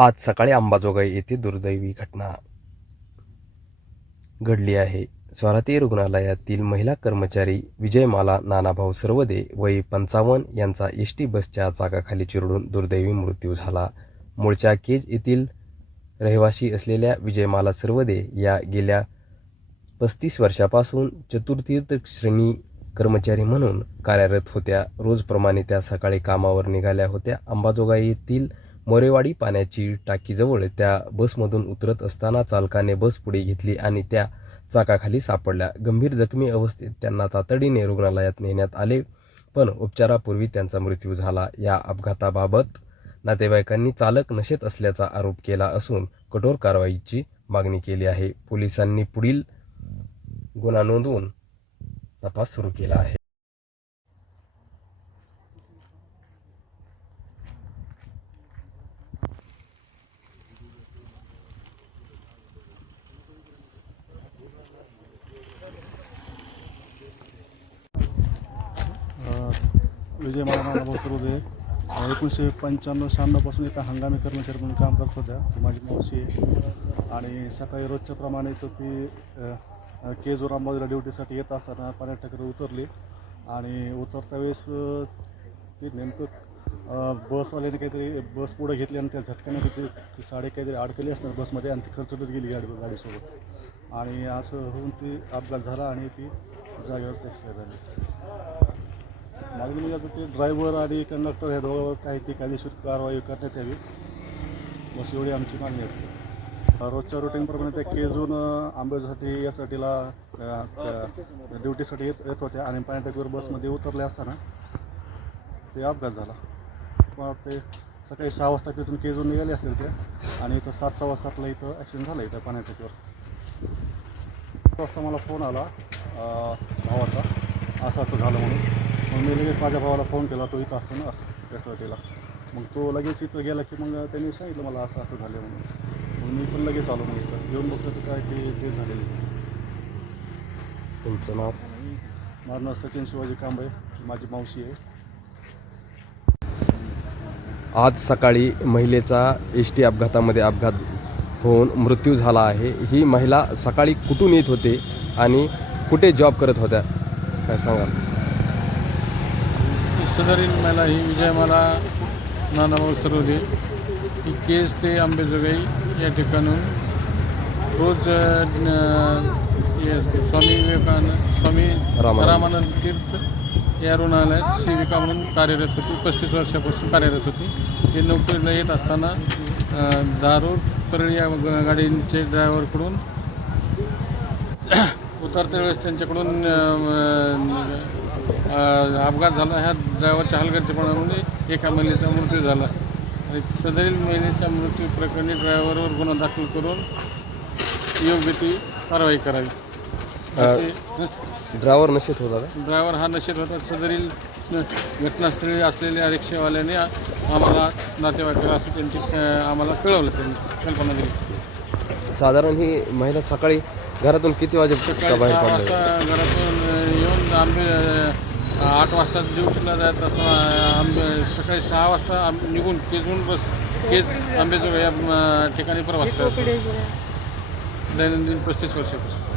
आज सकाळी अंबाजोगाई येथे दुर्दैवी घटना घडली आहे. स्वराती रुग्णालयातील महिला कर्मचारी विजयमाला नानाभाऊ सर्वदे वय पंचावन्न यांचा एस टी बसच्या चाकाखाली चिरडून दुर्दैवी मृत्यू झाला. मूळच्या केज येथील रहिवासी असलेल्या विजयमाला सर्वदे या गेल्या पस्तीस वर्षापासून चतुर्थीर्थ श्रेणी कर्मचारी म्हणून कार्यरत होत्या. रोजप्रमाणे त्या सकाळी कामावर निघाल्या होत्या. अंबाजोगाई येथील मोरेवाडी पाण्याची टाकीजवळ त्या बसमधून उतरत असताना चालकाने बस पुढे घेतली आणि त्या चाकाखाली सापडल्या. गंभीर जखमी अवस्थेत त्यांना तातडीने रुग्णालयात नेण्यात आले पण उपचारापूर्वी त्यांचा मृत्यू झाला. या अपघाताबाबत नातेवाईकांनी चालक नशेत असल्याचा आरोप केला असून कठोर कारवाईची मागणी केली आहे. पोलिसांनी पुढील गुन्हा नोंदवून तपास सुरू केला आहे. विजय महाराणा बसरोदे एकोणीसशे पंच्याण्णव शहाण्णवपासून एका हंगामी कर्मचारी म्हणून काम करत होत्या. ती माझी मावशी आहे. आणि सकाळी रोजच्या प्रमाणे तर ती अ, केजवर अंबाजूला ड्युटीसाठी येत असताना पर्यटकावर उतरली. आणि उतरत्या वेळेस ती नेमकं बसवाल्याने काहीतरी बस पुढं घेतली आणि त्या झटक्याने तिथे ती साडी काहीतरी अडकली असणार बसमध्ये आणि ती खरचटत गेली गाडी गाडीसोबत. आणि असं होऊन ती अपघात झाला आणि ती जागेवरच एक्सपायर झाली. मागणी म्हणजे आता ते ड्रायव्हर आणि कंडक्टर ह्या दोघांवर काही ती कायदेशीर कारवाई करण्यात यावी. बस एवढी आमची मागणी आहे. रोजच्या रुटीनप्रमाणे त्या केजून आंबेसाठी यासाठीला ड्युटीसाठी येत येत होत्या आणि पर्यटकवर बसमध्ये उतरले असताना ते अपघात झाला. मला ते सकाळी सहा वाजता तिथून केजून निघाले असतील ते आणि इथं सात सव्वा सातला इथं ॲक्सिडेंट झाला इथं पाण्याटेकवर. वाजता मला फोन आला भावाचा. असं असं झालं म्हणून. मग मी लगेच माझ्या भावाला फोन केला तो इथं असतो ना त्यासाठीला मग तो लगेच इथं गेला की मग त्यांनी सांगितलं मला असं असं झालं म्हणून. मग मी पण लगेच आलो मग इथं. येऊन बघतो तर काय ते ते झालेलं तुमचं नाव? माझं नाव सचिन शिवाजी कांबळे. माझी मावशी आहे. आज सकाळी महिलेचा एस टी अपघातामध्ये अपघात होऊन मृत्यू झाला आहे. ही महिला सकाळी कुठून येत होते आणि कुठे जॉब करत होत्या? काय सांगाल? सदरील मला ही विजय मला नानाभाऊ सरोदे. ही केस ते आंबेजोगाई या ठिकाणून रोज हे स्वामी विवेकानंद स्वामी रामानंद. तीर्थ या रुग्णालयात सेविका म्हणून कार्यरत होती. पस्तीस वर्षापासून कार्यरत होती. ते नोकरीला येत असताना दारू परळी या गाडींचे ड्रायव्हरकडून उतरत्या वेळेस त्यांच्याकडून अपघात झाला. ह्या ड्रायव्हरच्या हलगर्जीपणामुळे एका महिलेचा मृत्यू झाला. आणि सदरील महिलेच्या मृत्यू प्रकरणी ड्रायव्हरवर गुन्हा दाखल करून योग्य ती कारवाई करावी. ड्रायव्हर नशेत होता का? ड्रायव्हर हा नशेत होता. सदरील घटनास्थळी असलेल्या रिक्षावाल्याने आम्हाला नातेवाईकाला असं त्यांची आम्हाला कळवलं त्यांनी. कल्पना दिली. साधारण ही महिला सकाळी घरातून किती वाजेपर्यंत सकाळी बाहेर पडली? घरातून येऊन आंबे अ, आठ वाजता ड्युटीला जात असताना आंबे सकाळी सहा वाजता आम- निघून केजून बस केज आंबेजोगाई या ठिकाणी प्रवास करतो. दैनंदिन पस्तीस वर्षापासून.